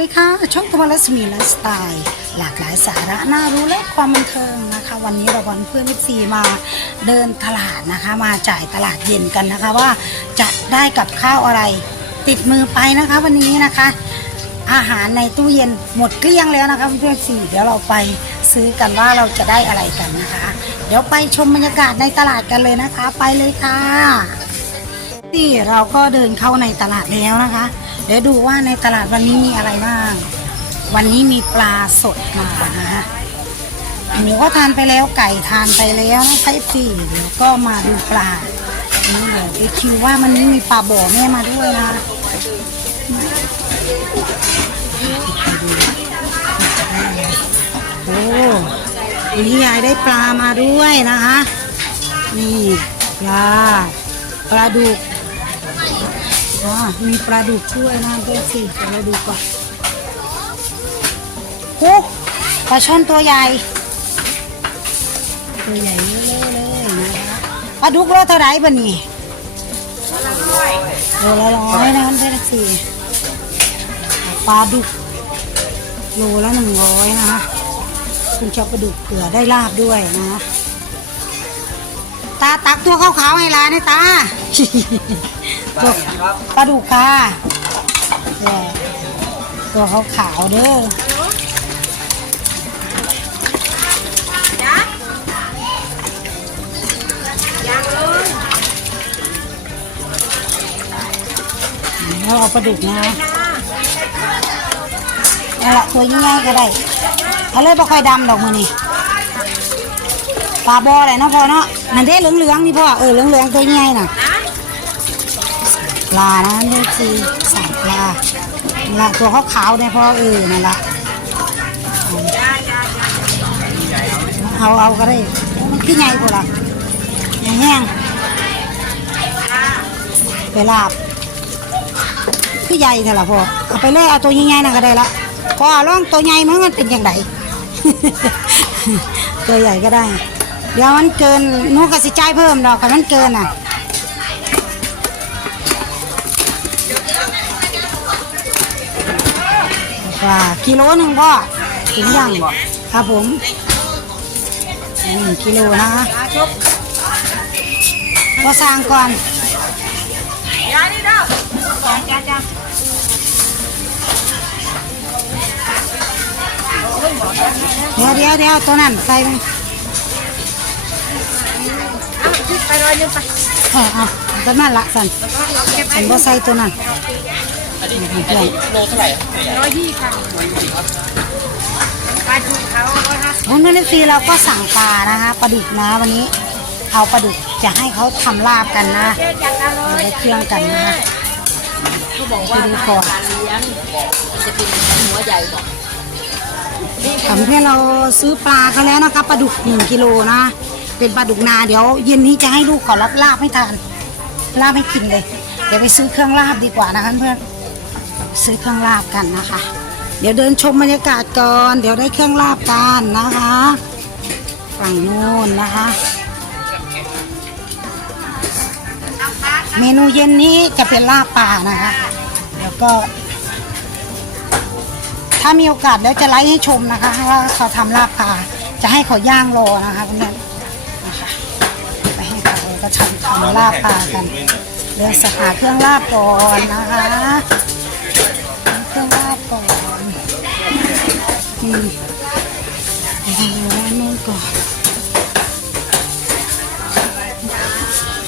ดีค่ะ ช่องตะวันรัศมีไลฟ์สไตล์หลากหลายสาระน่ารู้และความบันเทิงนะคะ วันนี้เราวันเพื่อนเอฟซีมาเดินตลาดนะคะ มาจ่ายตลาดเย็นกันนะคะ ว่าจะได้กับข้าวอะไรติดมือไปนะคะ วันนี้นะคะ อาหารในตู้เย็นหมดเกลี้ยงแล้วนะคะเพื่อนสี่เดี๋ยวเราไปซื้อกันว่าเราจะได้อะไรกันนะคะ เดี๋ยวไปชมบรรยากาศในตลาดกันเลยนะคะ ไปเลยค่ะที่เราก็เดินเข้าในตลาดแล้วนะคะ ดี๋ยวดูว่าในตลาดวันนี้มีอะไรบ้าง วันนี้มีปลาสดมานะคะหมูก็ทานไปแล้วไก่ทานไปแล้วนะคะสี่เดี๋ยวก็มาดูปลานี่เดี๋ยวไปคิวว่ามันนี้มีปลาบ่อแม่มาด้วยนะโอ้วันนี้ยายได้ปลามาด้วยนะคะ นี่ปลาปลาดุก อ๋อมีปลาดุกด้วยนะเพื่อนสิเดี๋ยวเราดูก่อนโอ้ปลาช่อนตัวใหญ่ ตัวใหญ่เยอะเลยนะคะปลาดุกโลเท่าไหร่บ้านี่โลละร้อยนะเพื่อนสิปลาดุกโลละหนึ่งร้อยนะคะคุณชอบปลาดุกเผื่อได้ลาบด้วยนะ ตาตักตัวขาวๆให้ร้านให้ตา ตัวปลาดุกค่ะแหม่ตัวเขาขาวเด้อเราเอาปลาดุกนะนั่แหละตัวยิ่งๆก็ได้ เอาเลยบ่ค่อยดำดอกมือนี่ปลาบออะไรเนาะพ่อเนาะนั่นเด้เหลืองๆนี่พ่อเออเหลืองๆตัวใหญ่น่ะ ปลานะนี่คือสายปลาละตัวขาวๆเนี่ยพ่อเออนั่นละเอาเอาก็ได้มันขี้ใหญ่กว่าละแห้งไปลาบคือใหญ่เท่าล่ะพ่อเอาไปเลยเอาตัวใหญ่ๆน่ะก็ได้ละพ่อลองตัวใหญ่มันมันเป็นยังไงตัวใหญ่ก็ได้ เดี๋ยวมันเกินนูก็สิจ่ายเพิ่มดอกถ้ามันเกินอะ ว่ากิโลหนึ่งพ่อถึงยังครับผมหนึ่งกิโลนะคะก็สร้างก่อนยานี่เด้อจ้าจ้าจ้าเดี๋ยวเดี๋ยวเดี๋ยวตัวนั้นใส่ไปเอาคิดไปร้อยหนึงไปเออเอาตัวนั้นละสันสันบ่ใส่ตัวนั้น เพื่อนร้อยยี่ค่ะปลาทูเขาร้อยห้าสิบวันนี้ฟรีเราก็สั่งปลานะคะปลาดุกนะวันนี้ เอาปลาดุกจะให้เขาทำลาบกันนะเจ๊จังอร่อเรายได้เครื่องกันนะคะเขาบอกว่าไปดูก่อนการเลี้ยงจะเป็นหัวใหญ่บอกทำให้เราซื้อปลาเขาแล้วนะคะปลาดุกหนึ่งกิโลนะ เป็นปลาดุกนาเดี๋ยว เย็นนี้จะให้ลูกขอรับลาบให้ทานลาบให้กินเลย เดี๋ยวไปซื้อเครื่องลาบดีกว่านะคะเพื่อน ซื้อเครื่องลาบกันนะคะ เดี๋ยวเดินชมบรรยากาศก่อน เดี๋ยวได้เครื่องลาบกันนะคะ ฝั่งนู้นนะคะ เมนูเย็นนี้จะเป็นลาบปลานะคะแล้วก็ ถ้ามีโอกาสแล้วจะไลฟ์ให้ชมนะคะว่าเขาทำลาบปลาจะให้เขาย่างรอนะคะเพื่อนนะคะไปให้เขาก็ทำทำลาบปลากันเดี๋ยวสหาเครื่องลาบก่อนนะคะเครื่องลาบก่อน นี่เดี๋ยวดูด้านนู้นก่อน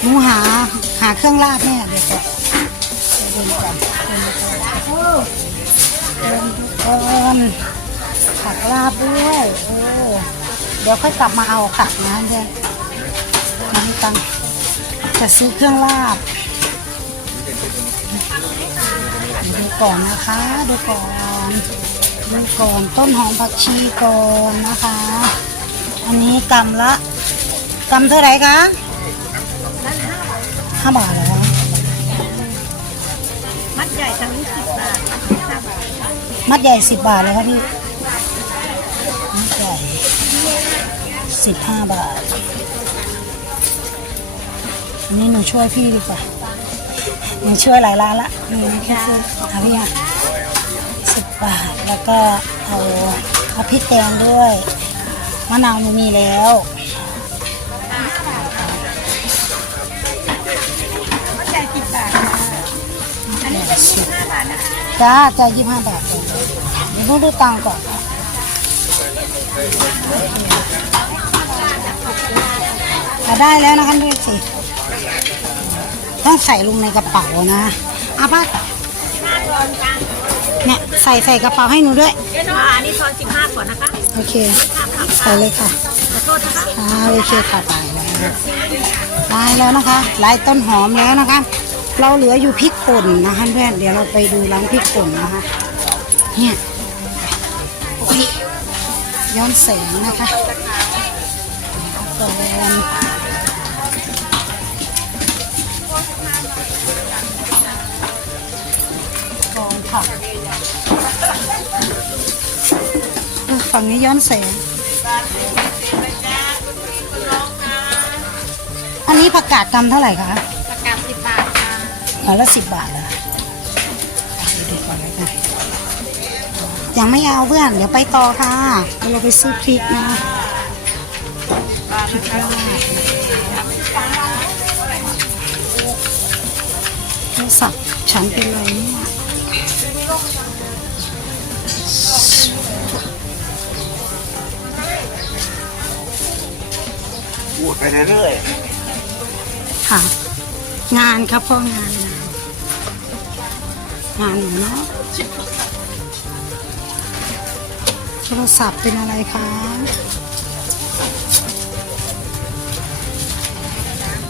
หนูหาหาเครื่องลาบเนี่ยเดี๋ยวก่อนเดินก่อนเดินก่อนผักลาบด้วยโอ้เดี๋ยวค่อยกลับมาเอาผักนะเพื่อนนี่ตังจะซื้อเครื่องลาบดูก่อนนะคะดูก่อน ดูก่อนต้นหอมผักชีก่อนนะคะ อันนี้กำละกำเท่าไหร่คะห้าบาทเหรอมัดใหญ่ทั้งนี้สิบบาทห้าบาทมัดใหญ่สิบบาทเลยครับพี่มัดใหญ่สิบห้าบาทอันนี้หนูช่วยพี่ดีกว่าหนูช่วยหลายร้านละนูแค่ซื้อาพี่อะ บบาทแล้วก็เอาเอาพริกแกงด้วยมะนาวหนูมีแล้วใจสิบบาทอันนี้เป็นยี่สิบห้าบาทนะคะจ้าจ้ายี่ห้าบาทเองเดี๋ยวต้องดูตังค์ก่อนอะได้แล้วนะคะดูสิต้องใส่ลงในกระเป๋านะอาป้า ห้าทอนค่ะ เนี่ยใส่ใส่กระเป๋าให้หนูด้วยเดี๋ยวน้องอันนี้ทอนสิบห้าก่อนนะคะโอเค ใส่เลยค่ะขอโทษนะคะอ่าโอเคค่ะตายแล้วได้แล้วนะคะลายต้นหอมแล้วนะคะ เราเหลืออยู่พริกป่นนะคะเพื่อนเดี๋ยวเราไปดูร้านพริกป่นนะคะเนี่ยโอ้ยย้อนแสงนะคะก่อนกองผัก ฝั่งนี้ย้อนแสง อันนี้ผักกาดกำเท่าไหร่คะประกาศสิบบาทค่ะห่อละสิบบาทเลยดูก่อนเลยค่ะยังไม่เอาเพื่อน เดี๋ยวไปต่อค่ะเดี๋ยวเราไปซื้อพริกนะพริกลาดโทรศัพท์ฉันเป็นไรเนี่ย ไปเรื่อยค่ะ งานครับพ่องานงานงานหนูเนาะโทรศัพท์เป็นอะไรคะ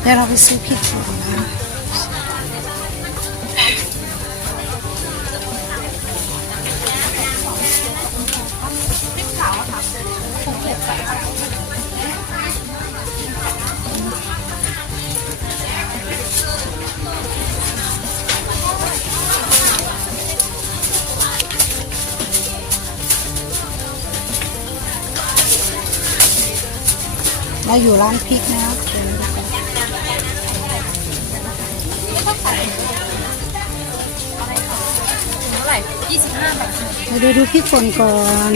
เดี๋ยวเราไปซื้อพริกก่อนนะ เราอยู่ร้านพริกนะครับเดี๋ยวเราดูก่อนเท่าไรยี่สิบห้าบาทเราดูดูพริกป่นก่อน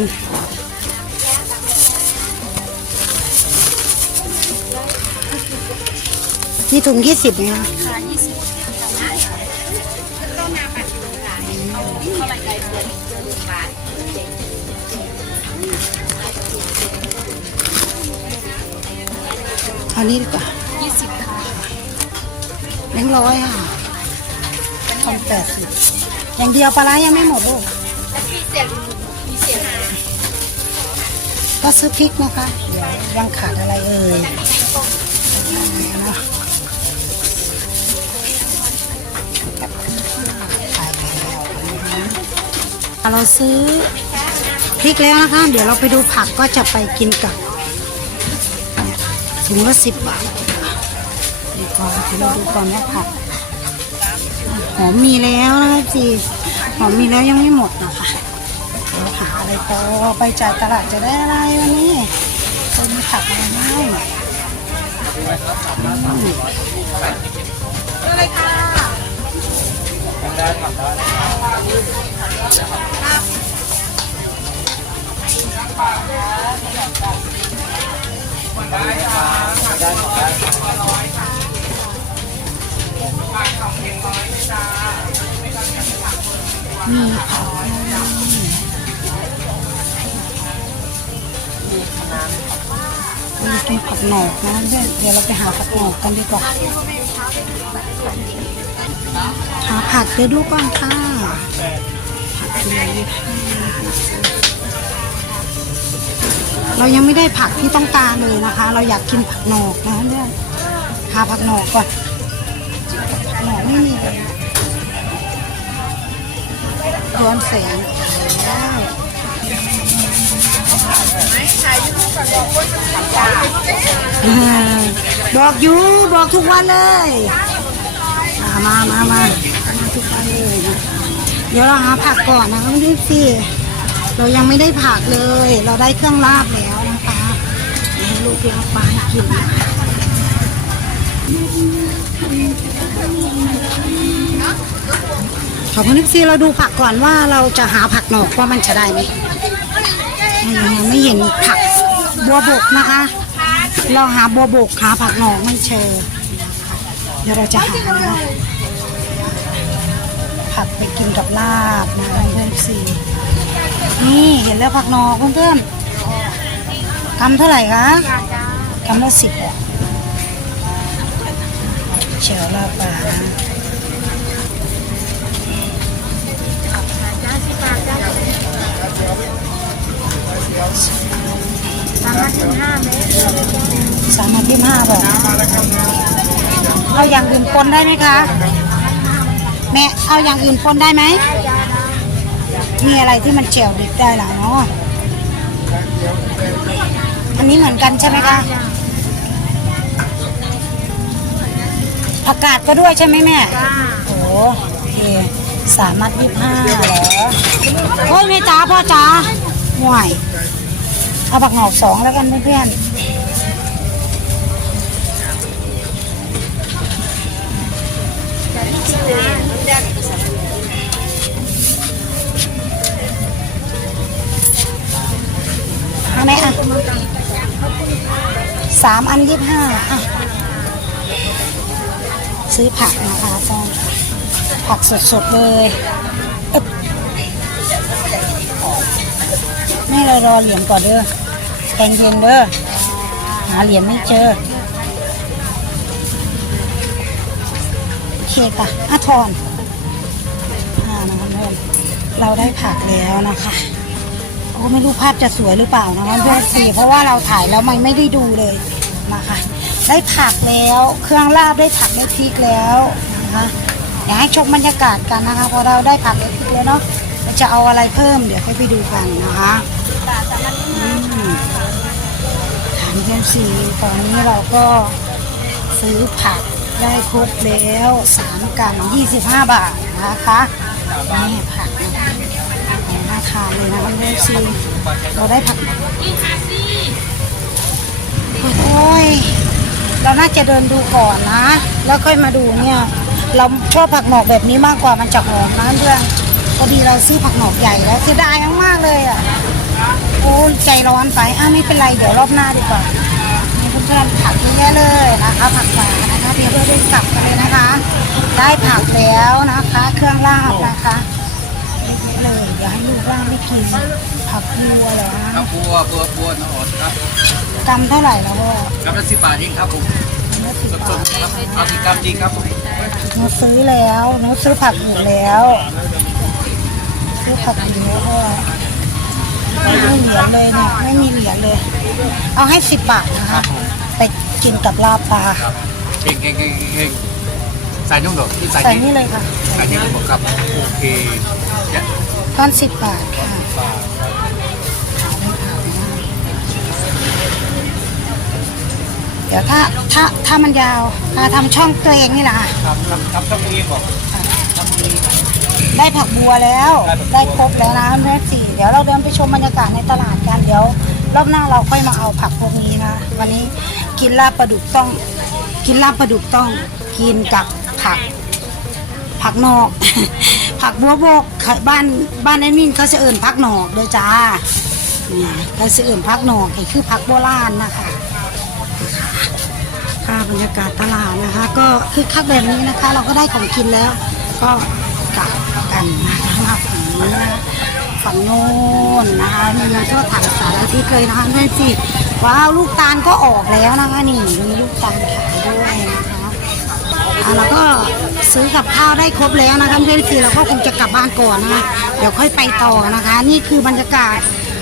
นี่ถุงยี่สิบนะ อานี้ดีกว่ายี่สิบค่ะแบงค์ร้อยค่ะทองแปดสิบอย่างเดียวปลาร้ายังไม่หมดลูกแล้วมีเสียงมีเสียงก็ซื้อพริกนะคะเดี๋ยวยังขาดอะไรเอ่ยเนาะขายไปแล้วเราซื้อพริกแล้วนะคะ เดี๋ยวเราไปดูผักก็จะไปกินกับ ถุงละสิบบาทดูก่อนเดี๋ยวเราดูก่อนว่าผักหอมมีแล้วนะคะจีหอมมีแล้วยังไม่หมดนะคะเดี๋ยวหาอะไรต่อไปจ่ายตลาดจะได้อะไรวันนี้จะมีผักอะไรบ้างอะไรค่ะ มีผักมีกินผักหนอกนะเพื่อนเดี๋ยวเราไปหาผักหนอกกันดีกว่าหาผักเดี๋ยวดูก่อนค่ะผักกิโลยี่สิบห้า เรายังไม่ได้ผักที่ต้องการเลยนะคะ เราอยากกินผักหนอกนะเพื่อนหาผักหนอกก่อนผักหนอกไม่มีเลยย้อนแสงบอกอยู่บอกทุกวันเลยอ่ามามามามาทุกวันเลย เดี๋ยวเราหาผักก่อนนะคะพี่สิ เรายังไม่ได้ผักเลย เราได้เครื่องลาบแล้วนะคะให้ลูกลาบปลากินขอบคุณทุกทีเราดูผักก่อนว่าเราจะหาผักหนอกว่ามันจะได้ไหมไม่เห็นผักบัวบกนะคะ เราหาบัวบกหาผักหนอกไม่เจอเดี๋ยวเราจะหาผักไปกินกับลาบนะ นี่เห็นแล้วผักนอเพื่อนๆกำเท่าไหร่คะกำละสิบอะเชียวลาปลานะสามารถถึงห้าเมตรสามพันยี่ห้าบอกเอาอย่างอื่นปนได้ไหมคะ แม่เอาอย่างอื่นปนได้ไหม มีอะไรที่มันเจียวดิบได้หรอเนาะอันนี้เหมือนกันใช่ไหมคะผักกาดก็ด้วยใช่ไหมแม่โอ้โอเคสามารถยี่ห้าเหรอโอ้ยแม่จ๋าพ่อจ๋าห่วยเอาผักหอกสองแล้วกันเพื่อนๆ สามอันยี่ห้าอะ ซื้อผักนะคะก็ผักสดๆเลยอึ๊บแม่เรารอเหรียญก่อนเด้อใจเย็นเด้อ หาเหรียญไม่เจอ โอเคค่ะอะทอนอ่านะคะเพื่อนเราได้ผักแล้วนะคะโอ้ไม่รู้ภาพจะสวยหรือเปล่านะคะเพื่อนสีเพราะว่าเราถ่ายแล้วมันไม่ได้ดูเลยะคะได้ผักแล้ว เครื่องลาบได้ผักได้พริกแล้วนะคะอยากให้ชมบรรยากาศกันนะคะพอเราได้ผักได้พริกแล้วเนาะเราจะเอาอะไรเพิ่มเดี๋ยวค่อยไปดูกันนะคะอืมถามเพื่อนสีตอนนี้เราก็ซื้อผักได้ครบแล้วสามกัน25บห้าบาทนะคะนี่ผักนะคะน่าทานเลยนะคะเพื่อนสีเราได้ผัก โอ้ยเราน่าจะเดินดูก่อนนะ แล้วค่อยมาดูเนี่ย เราชอบผักหนอกแบบนี้มากกว่ามันจะหอมนะเพื่อนพอดีเราซื้อผักหนอกใหญ่แล้วเสียดายมากๆเลยอะโอ้ยใจร้อนไปอ้าวไม่เป็นไรเดี๋ยวรอบหน้าดีกว่าให้เพื่อนๆผักเยอะแยะเลยนะคะผักหวานนะคะเดี๋ยวเราได้กลับกันเลยนะคะ ได้ผักแล้วนะคะ เครื่องลาบนะคะ เยอะเลยเดี๋ยวให้ลูกล่างได้กินผักบัวเหรอครับบัวบัวบัวน้ำอ่อนครับกำเท่าไหร่แล้วพ่อกำลังสิบบาทเองครับผมเนื้อสิบสบาดทๆครับเอาที่กำจริงครับผมหนูซื้อแล้วหนูซื้อผักอยู่แล้วซื้อผักอยู่แล้วก็ไม่มีเหรียญเลยเนี่ยไม่มีเหรียญเลย เอาให้สิบบาทนะคะไปกินกับลาบปลาเก่งเก่งเก่งเก่งใส่นุ่มหรอที่ใส่ใส่นี่นี่เลยค่ะ ใส่นี่ผมครับโอเคเนี่ย ก้อนสิบบาทค่ะเดี๋ยวถ้าถ้าถ้ามันยาวอ่าทำช่องตัวเองนี่แหละค่ะทำทำทำต้องเองบอกทำเองได้ผักบัวแล้ว ได้ครบแล้วนะเพื่สี่เดี๋ยวเราเดินไปชมบรรยากาศในตลาดกันเดี๋ยวรอบหน้าเราค่อยมาเอาผักพวกนี้นะ วันนี้กินลาบปลาดุกต้อง กินลาบปลาดุกต้อง กินกับผัก ผักนอก ผักบัวบกบ้านบ้านไอ้มินเขาจะเอิ่นผักหนอกเด้อจ้าเนี่ยเขาจะเอิ่นผักหนอกไอ้คือผักโบราณนะคะค่ะบรรยากาศตลาดนะคะ ก็คือคักแบบนี้นะคะ เราก็ได้ของกินแล้ว ก็กลับกันนะคะฝั่งนี้นะคะฝั่งโน้นนะคะมีมาทั่วถังสารทิศเลยนะคะเพื่อนสิว้าวลูกตาลก็ออกแล้วนะคะนี่มีลูกตาลขายด้วยนะคะ อะแล้วก็ซื้อกับข้าวได้ครบแล้วนะคะเพื่อนสิเราก็คงจะกลับบ้านก่อนนะคะเดี๋ยวค่อยไปต่อนะคะ นี่คือบรรยากาศ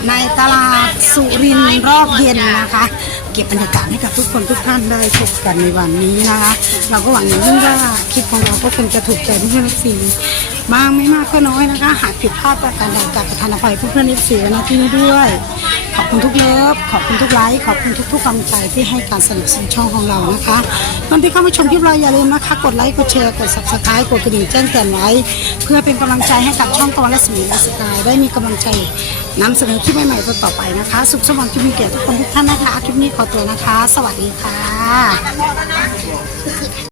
ในตลาดสุรินทร์รอบเย็นนะคะ เก็บบรรยากาศให้กับทุกคนทุกท่านได้พบกันในวันนี้นะคะ เราก็หวังอย่างยิ่งว่าคลิปของเราก็คงจะถูกใจเพื่อนๆสีมากไม่มากก็น้อยนะคะ หากผิดพลาดประการใดกับประธานอภัยเพื่อนๆสีนะที่นี้ด้วยขอบคุณทุกเลิฟขอบคุณทุกไลค์ขอบคุณทุกๆกำลังใจที่ให้การสนับสนุนช่องของเรานะคะตอนที่เข้ามาชมคลิปเราอย่าลืมนะคะ กดไลค์กดแชร์กด subscribe กดกระดิ่งแจ้งเตือนไว้ เพื่อเป็นกำลังใจให้กับช่องตะวันและสมีและสกายได้มีกำลังใจนำเสนอคลิปใหม่ๆต่อไปนะคะ สุขสวัสดิ์ที่มีแก่ทุกคนทุกท่านนะคะคลิปนี้ขอตัวนะคะ สวัสดีค่ะ